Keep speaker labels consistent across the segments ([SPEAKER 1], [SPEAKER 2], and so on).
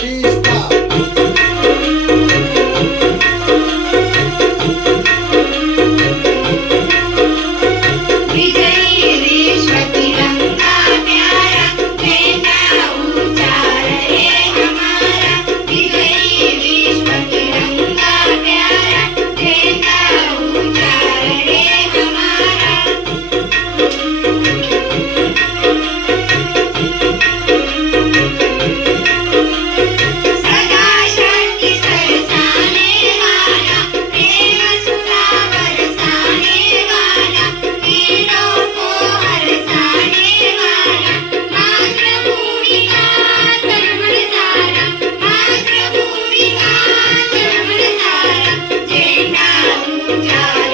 [SPEAKER 1] Energy.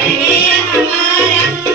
[SPEAKER 2] हमारा